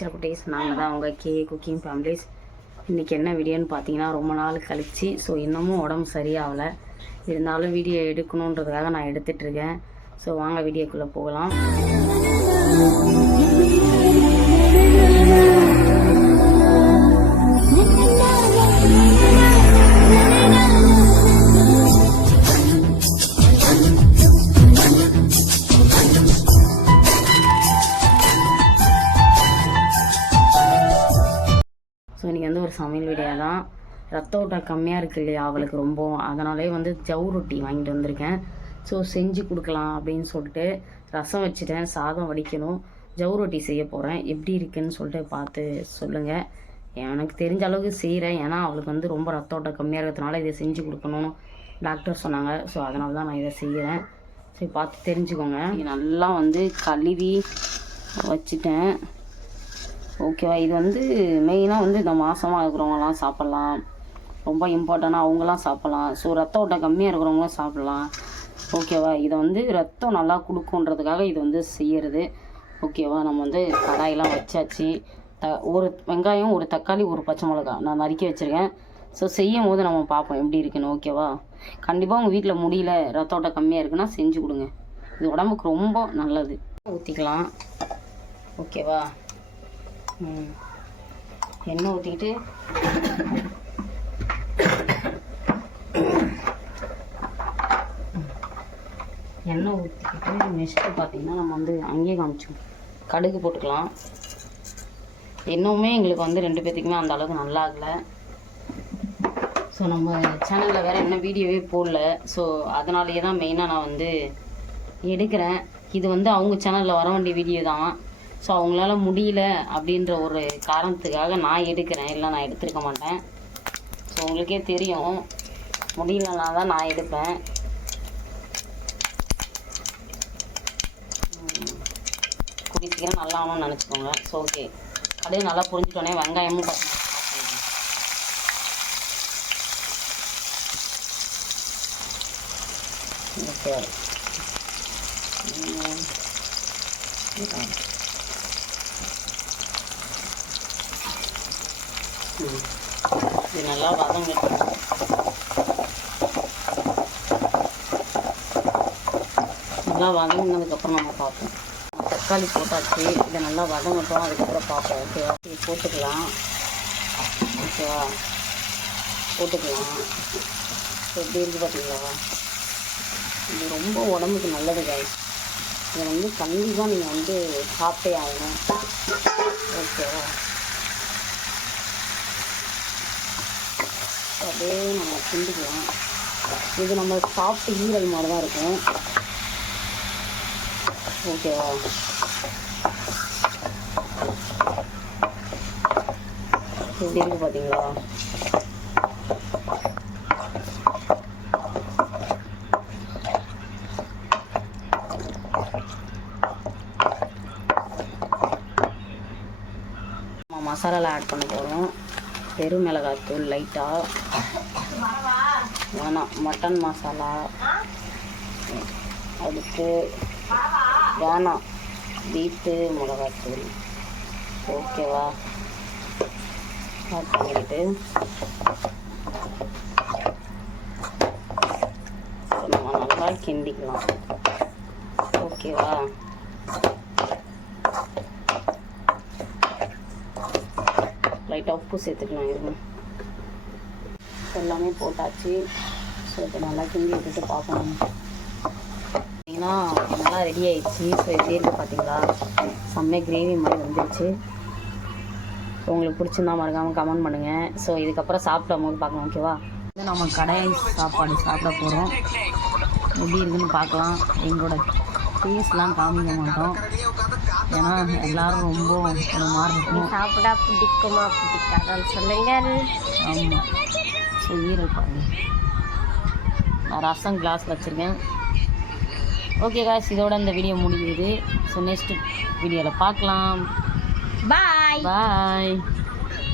சில குட்டீஸ் நாங்கள் தான் அவங்க குக்கிங் ஃபேமிலிஸ். இன்றைக்கி என்ன வீடியோன்னு பார்த்தீங்கன்னா, ரொம்ப நாள் கழிச்சு இன்னமும் உடம்பு சரியாகலை, இருந்தாலும் வீடியோ எடுக்கணுன்றதுக்காக நான் எடுத்துகிட்ருக்கேன். வாங்க வீடியோக்குள்ளே போகலாம். இன்றைக்கி ஒரு சமையல் வீடியோ தான். ரத்த ஓட்டம் கம்மியாக இருக்குது இல்லையா அவளுக்கு ரொம்ப, அதனாலே ஜவு ரொட்டி வாங்கிட்டு வந்திருக்கேன். செஞ்சு கொடுக்கலாம் அப்படின்னு சொல்லிட்டு ரசம் வச்சுட்டேன், சாதம் வடிக்கணும், ஜவு ரொட்டி செய்ய போகிறேன். எப்படி இருக்குன்னு சொல்லிட்டு பார்த்து சொல்லுங்கள். எனக்கு தெரிஞ்ச அளவுக்கு செய்கிறேன். ஏன்னா அவளுக்கு ரொம்ப ரத்த ஓட்டம் கம்மியாக இருக்கிறதுனால இதை செஞ்சு கொடுக்கணும்னு டாக்டர் சொன்னாங்க. அதனால தான் நான் இதை செய்கிறேன். பார்த்து தெரிஞ்சுக்கோங்க. நல்லா கழுவி வச்சுட்டேன். ஓகேவா. இது மெயினாக இந்த மாதமாக இருக்கிறவங்களாம் சாப்பிட்லாம், ரொம்ப இம்பார்ட்டண்ட்டாக அவங்களாம் சாப்பிட்லாம். ரத்த ஓட்டம் கம்மியாக இருக்கிறவங்களும் சாப்பிட்லாம். ஓகேவா. இதை ரத்தம் நல்லா கொடுக்குன்றதுக்காக இது செய்கிறது. ஓகேவா. நம்ம கடாயெல்லாம் வச்சாச்சு. ஒரு வெங்காயம், ஒரு தக்காளி, ஒரு பச்சை மிளகா நான் நறுக்கி வச்சுருக்கேன். செய்யும் போது நம்ம பார்ப்போம் எப்படி இருக்குன்னு. ஓகேவா. கண்டிப்பாக உங்கள் வீட்டில் முடியல, ரத்த ஓட்டம் கம்மியாக இருக்குன்னா செஞ்சு கொடுங்க. இது உடம்புக்கு ரொம்ப நல்லது. ஊற்றிக்கலாம். ஓகேவா. எண்ணெய் ஊற்றிக்கிட்டு நெக்ஸ்ட்டு பார்த்தீங்கன்னா நம்ம அங்கேயே காமிச்சோம், கடுகு போட்டுக்கலாம். இன்னுமே எங்களுக்கு 2 பேர்த்துக்குமே அந்த அளவுக்கு நல்லா இல்லை. நம்ம சேனலில் வேறு என்ன வீடியோவே போடல. அதனாலேயே தான் மெயினாக நான் எடுக்கிறேன். இது அவங்க சேனலில் வர வேண்டிய வீடியோ தான். அவங்களால முடியல அப்படின்ற ஒரு காரணத்துக்காக நான் எடுக்கிறேன், இல்லை நான் எடுத்துருக்க மாட்டேன். உங்களுக்கே தெரியும், முடியலன்னா தான் நான் எடுப்பேன். கூடி சீக்கிரம் நல்லா ஆகணும்னு நினச்சிக்கோங்க. ஓகே. அப்படியே நல்லா புரிஞ்சுட்டோன்னே வெங்காயமும் பார்த்தீங்கன்னா ஓகே. இது நல்லா வதங்கட்டும். நல்லா வதங்கினதுக்கப்புறம் நம்ம பார்ப்போம். தக்காளி போட்டாச்சு, இதை நல்லா வதங்கட்டும், அதுக்கப்புறம் பார்ப்போம். ஓகேவா. போட்டுக்கலாம். ஓகேவா. போட்டுக்கலாம். எப்படி இருக்குது பார்த்தீங்களா. இது ரொம்ப உடம்புக்கு நல்லது காய்ஸ். இதை கண்டிப்பாக நீங்கள் சாப்பிட்டே ஆகணும். ஓகேவா. அப்படியே நம்ம கிண்டிக்கலாம். இது நம்ம சாப்பிட்டு ஈரல் மாதிரி தான் இருக்கும். ஓகேவா. எப்படி இருக்கு பார்த்தீங்களா. நம்ம மசாலாலாம் ஆட் பண்ண போகிறோம். பெரும் மிளகாய்த்தூள் லைட்டாக, வேணாம் மட்டன் மசாலா, அதுக்கு வேணாம் வீட்டு மிளகாய்த்தூள். ஓகேவா. ஆட் பண்ணிக்கிட்டு நம்ம நல்லா கிண்டிக்கலாம். ஓகேவா. லைட்டாக உப்பு சேர்த்துக்கலாம். இருங்க, எல்லாமே போட்டாச்சு. இப்போ நல்லா கிண்டி விட்டுட்டு பார்க்கணும். பார்த்தீங்கன்னா நல்லா ரெடி ஆயிடுச்சு. எப்படி இருக்குது பார்த்தீங்களா. செம்மையாக கிரேவி மாதிரி வந்துடுச்சு. உங்களுக்கு பிடிச்சிருந்தா மறக்காமல் கமெண்ட் பண்ணுங்கள். இதுக்கப்புறம் சாப்பிடும் போது பார்க்கலாம். ஓகேவா. நம்ம கடாய் சாப்பாடு சாப்பிட போகிறோம். எப்படி இருக்குன்னு பார்க்கலாம். எங்களோட ஃபேஸ்லாம் காமிக்க மாட்டோம், ஏன்னா எல்லாரும் ரொம்ப ஒரு மாதிரி இருக்கும். சாப்பிட பிடிக்குமா பிடிக்காதான்னு சொல்லுங்க. ஆமாம். ஈரல் பாருங்கள். நான் ரசம் கிளாஸில் வச்சுருக்கேன். ஓகே காய்ஸ், இதோட இந்த வீடியோ முடியுது. நெக்ஸ்ட் வீடியோவில் பார்க்கலாம். பாய் பாய்.